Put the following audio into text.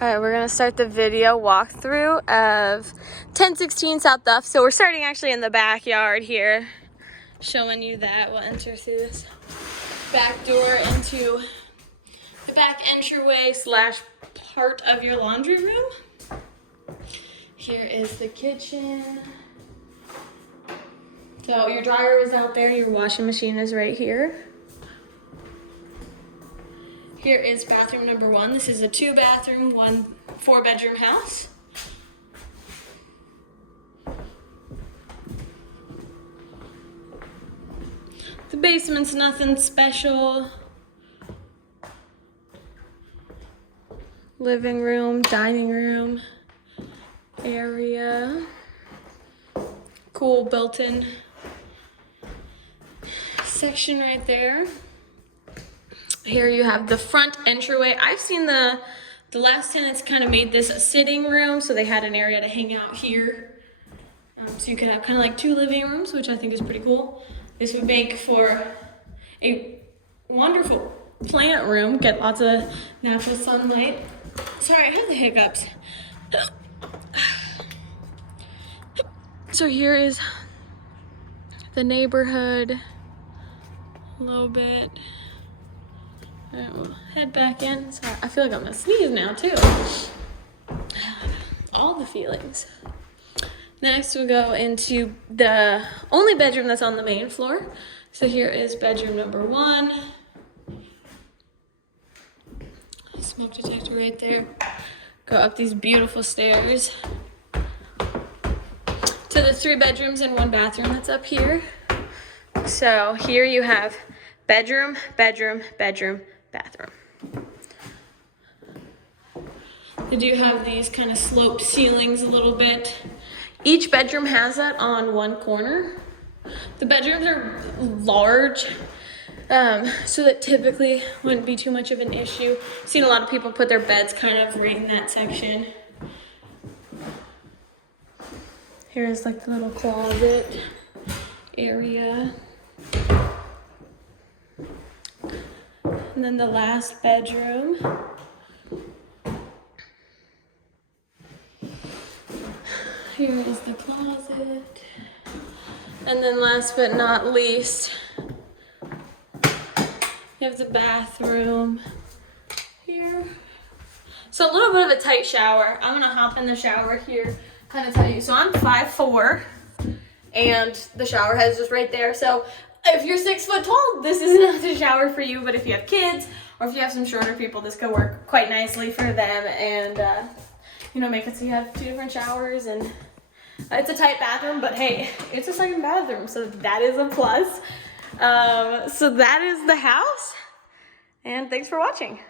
Alright, we're gonna start the video walkthrough of 1016 South Duff. So we're starting actually in the backyard here, showing you that. We'll enter through this back door into the back entryway slash part of your laundry room. Here is the kitchen. So your dryer is out there, your washing machine is right here. Here is bathroom number 1. This is a 2-bathroom, 4-bedroom house. The basement's nothing special. Living room, dining room area. Cool built-in section right there. Here you have the front entryway. I've seen the last tenants kind of made this a sitting room, so they had an area to hang out here. So you could have kind of like 2 living rooms, which I think is pretty cool. This would make for a wonderful plant room. Get lots of natural sunlight. Sorry, I have the hiccups. So here is the neighborhood a little bit. Alright, we'll head back in. Sorry, I feel like I'm gonna sneeze now too. All the feelings. Next we'll go into the only bedroom that's on the main floor. So here is bedroom number 1. Smoke detector right there. Go up these beautiful stairs to the 3 bedrooms and 1 bathroom that's up here. So here you have bedroom, bedroom, bedroom, bathroom. They do have these kind of sloped ceilings a little bit. Each bedroom has that on 1 corner. The bedrooms are large, so that typically wouldn't be too much of an issue. I've seen a lot of people put their beds kind of right in that section. Here's like the little closet area. And then the last bedroom. Here is the closet. And then last but not least, you have the bathroom here. So a little bit of a tight shower. I'm gonna hop in the shower here, kind of tell you. So I'm 5'4", and the shower head is just right there. So if you're 6 foot tall, this is not the shower for you, but if you have kids or if you have some shorter people, this could work quite nicely for them and, you know, make it so you have 2 different showers. And it's a tight bathroom, but hey, it's a second bathroom, so that is a plus. So that is the house, and thanks for watching.